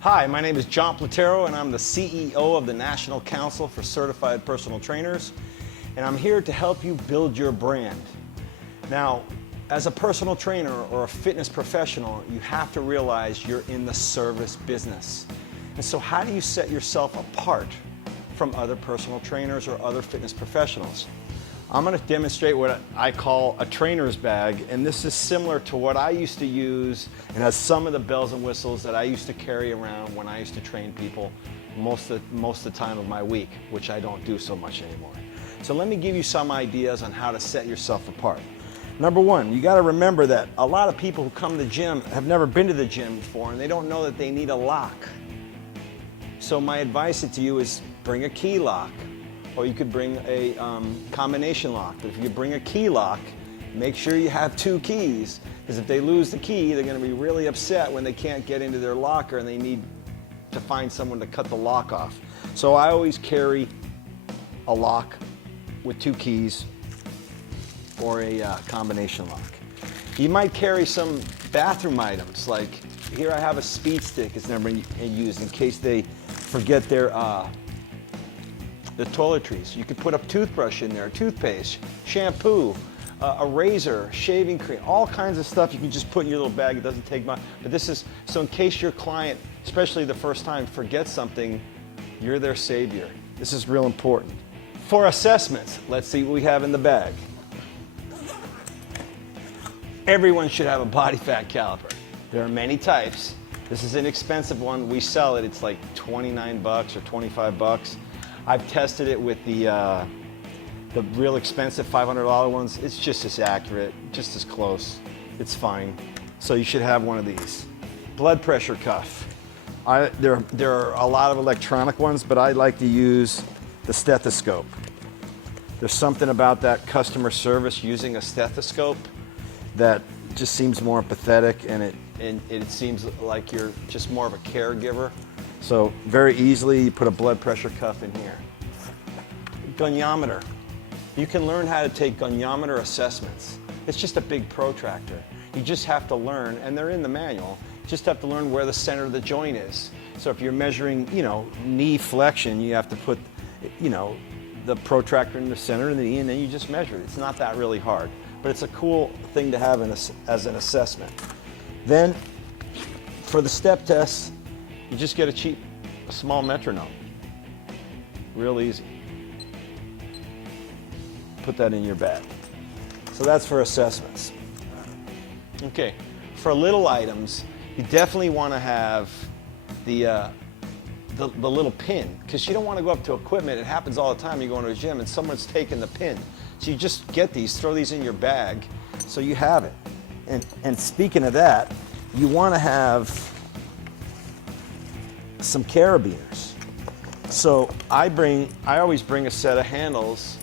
Hi, my name is John Platero, and I'm the CEO of the National Council for Certified Personal Trainers, and I'm here to help you build your brand. Now, as a personal trainer or a fitness professional, you have to realize you're in the service business. And so how do you set yourself apart from other personal trainers or other fitness professionals? I'm going to demonstrate what I call a trainer's bag, and this is similar to what I used to use and has some of the bells and whistles that I used to carry around when I used to train people most of the time of my week, which I don't do so much anymore. So let me give you some ideas on how to set yourself apart. Number one, you got to remember that a lot of people who come to the gym have never been to the gym before, and they don't know that they need a lock. So my advice to you is bring a key lock. Or you could bring a combination lock. But if you bring a key lock, make sure you have two keys, because if they lose the key, they're going to be really upset when they can't get into their locker and they need to find someone to cut the lock off. So I always carry a lock with two keys or a combination lock. You might carry some bathroom items, like here I have a speed stick. It's never been used in case they forget their the toiletries. You could put a toothbrush in there, toothpaste, shampoo, a razor, shaving cream, all kinds of stuff you can just put in your little bag. It doesn't take much. But this is, so in case your client, especially the first time, forgets something, you're their savior. This is real important. For assessments, let's see what we have in the bag. Everyone should have a body fat caliper. There are many types. This is an expensive one. We sell it, it's like 29 bucks or 25 bucks. I've tested it with the real expensive $500 ones. It's just as accurate, just as close. It's fine. So you should have one of these. Blood pressure cuff. There are a lot of electronic ones, but I like to use the stethoscope. There's something about that customer service using a stethoscope that just seems more empathetic, and it seems like you're just more of a caregiver. So very easily, you put a blood pressure cuff in here. Goniometer. You can learn how to take goniometer assessments. It's just a big protractor. You just have to learn, and they're in the manual, you just have to learn where the center of the joint is. So if you're measuring, knee flexion, you have to put, the protractor in the center of the knee, and then you just measure it. It's not that really hard, but it's a cool thing to have as an assessment. Then, for the step tests, you just get a small metronome. Real easy. Put that in your bag. So that's for assessments. Okay, for little items, you definitely want to have the little pin, because you don't want to go up to equipment. It happens all the time. You go into a gym and someone's taking the pin. So you just get these, throw these in your bag, so you have it. And speaking of that, you want to have some carabiners. So I always bring a set of handles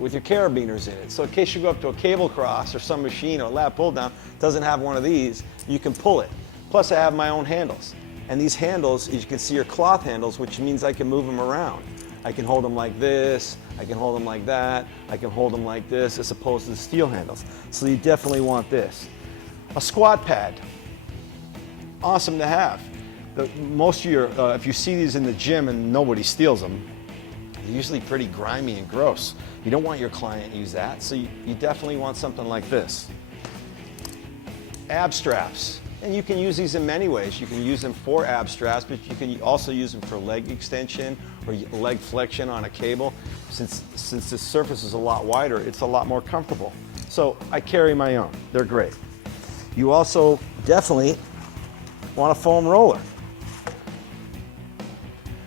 with your carabiners in it. So in case you go up to a cable cross or some machine or lat pull down doesn't have one of these, you can pull it. Plus I have my own handles. And these handles, as you can see, are cloth handles, which means I can move them around. I can hold them like this, I can hold them like that, I can hold them like this, as opposed to the steel handles. So you definitely want this. A squat pad. Awesome to have. Most of your, if you see these in the gym and nobody steals them, they're usually pretty grimy and gross. You don't want your client to use that, so you definitely want something like this. Ab straps. And you can use these in many ways. You can use them for ab straps, but you can also use them for leg extension or leg flexion on a cable. Since this surface is a lot wider, it's a lot more comfortable. So I carry my own. They're great. You also definitely want a foam roller.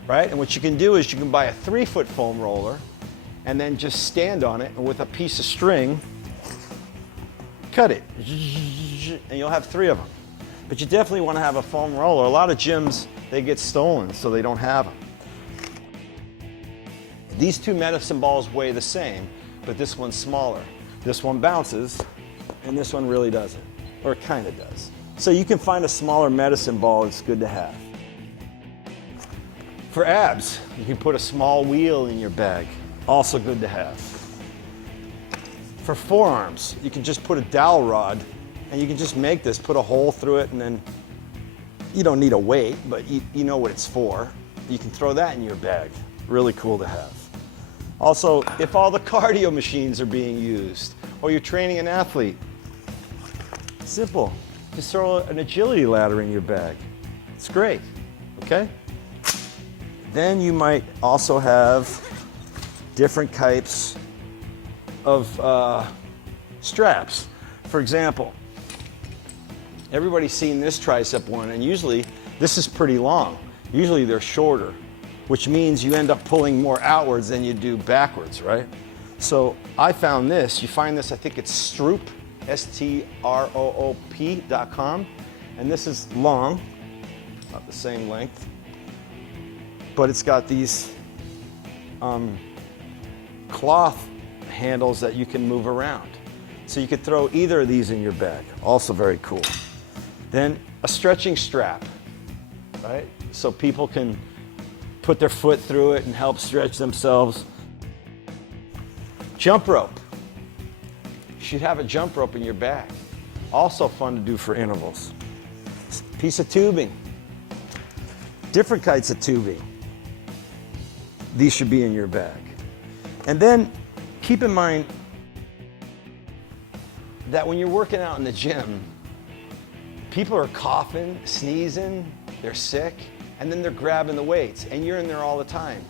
Right? And what you can do is you can buy a 3-foot foam roller and then just stand on it, and with a piece of string, cut it. And you'll have 3 of them. But you definitely want to have a foam roller. A lot of gyms, they get stolen, so they don't have them. These 2 medicine balls weigh the same, but this one's smaller. This one bounces, and this one really doesn't, or it kind of does. So you can find a smaller medicine ball, it's good to have. For abs, you can put a small wheel in your bag, also good to have. For forearms, you can just put a dowel rod, and you can just make this, put a hole through it, and then You don't need a weight, but you know what it's for. You can throw that in your bag. Really cool to have. Also, if all the cardio machines are being used, or you're training an athlete, simple. Just throw an agility ladder in your bag. It's great, okay? Then you might also have different types of straps. For example, everybody's seen this tricep one, and usually this is pretty long. Usually they're shorter, which means you end up pulling more outwards than you do backwards, right? So I found this. You find this, I think it's Stroop, STROOP.com, and this is long, not the same length, but it's got these cloth handles that you can move around. So you could throw either of these in your bag. Also very cool. Then a stretching strap, right? So people can put their foot through it and help stretch themselves. Jump rope. You should have a jump rope in your bag. Also fun to do for intervals. Piece of tubing. Different kinds of tubing. These should be in your bag. And then keep in mind that when you're working out in the gym, people are coughing, sneezing, they're sick, and then they're grabbing the weights, and you're in there all the time.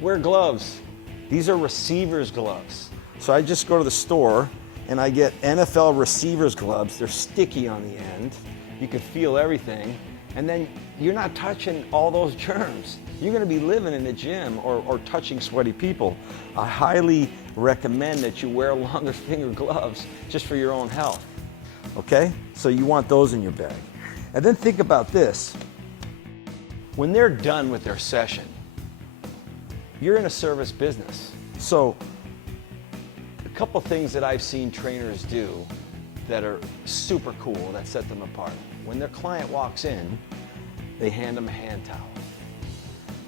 Wear gloves. These are receivers gloves. So I just go to the store and I get NFL receivers gloves. They're sticky on the end. You can feel everything. And then you're not touching all those germs. You're gonna be living in the gym or touching sweaty people. I highly recommend that you wear longer finger gloves just for your own health. Okay? So you want those in your bag. And then think about this. When they're done with their session, you're in a service business. So a couple things that I've seen trainers do that are super cool, that set them apart. When their client walks in, they hand them a hand towel.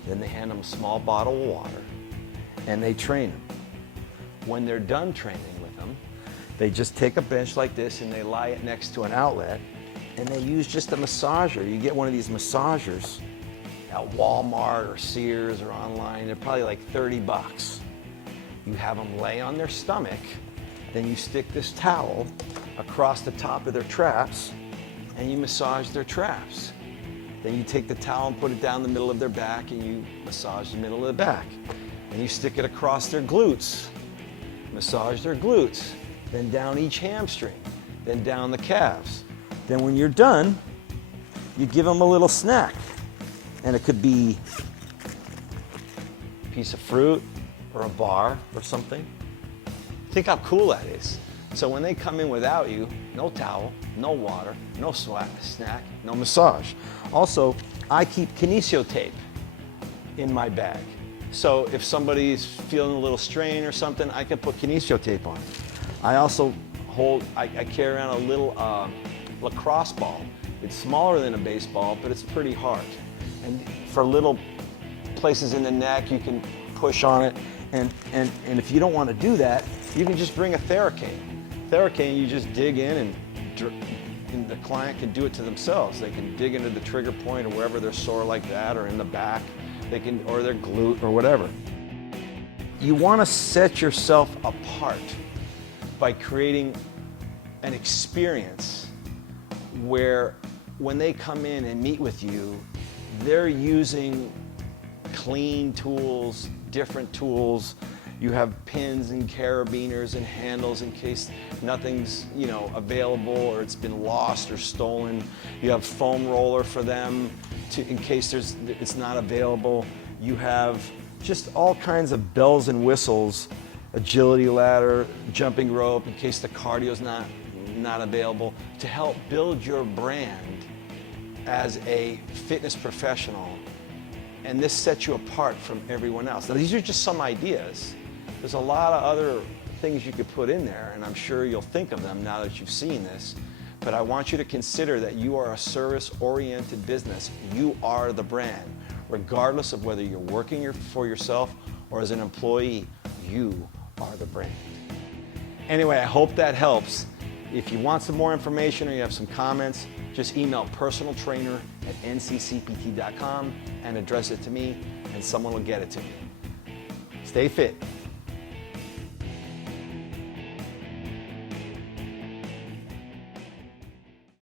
Then they hand them a small bottle of water, and they train them. When they're done training with them, they just take a bench like this and they lie it next to an outlet, and they use just a massager. You get one of these massagers at Walmart or Sears or online, they're probably like 30 bucks. You have them lay on their stomach, then you stick this towel across the top of their traps and you massage their traps. Then you take the towel and put it down the middle of their back and you massage the middle of the back. And you stick it across their glutes, massage their glutes, then down each hamstring, then down the calves. Then when you're done, you give them a little snack. And it could be a piece of fruit or a bar or something. Think how cool that is. So when they come in without you, no towel, no water, no snack, no massage. Also, I keep kinesio tape in my bag. So if somebody's feeling a little strain or something, I can put kinesio tape on. I also I carry around a little lacrosse ball. It's smaller than a baseball, but it's pretty hard. And for little places in the neck, you can push on it. And if you don't want to do that, you can just bring a Theracane. Theracane, you just dig in and the client can do it to themselves. They can dig into the trigger point or wherever they're sore like that, or in the back, they can, or their glute or whatever. You want to set yourself apart by creating an experience where when they come in and meet with you, they're using clean tools, different tools. You have pins and carabiners and handles in case nothing's, available or it's been lost or stolen. You have foam roller for them in case it's not available. You have just all kinds of bells and whistles, agility ladder, jumping rope in case the cardio's not available, to help build your brand as a fitness professional. And this sets you apart from everyone else. Now, these are just some ideas. There's a lot of other things you could put in there, and I'm sure you'll think of them now that you've seen this. But I want you to consider that you are a service-oriented business. You are the brand. Regardless of whether you're working for yourself or as an employee, you are the brand. Anyway, I hope that helps. If you want some more information or you have some comments, Just email personaltrainer@nccpt.com and address it to me, and someone will get it to you. Stay fit.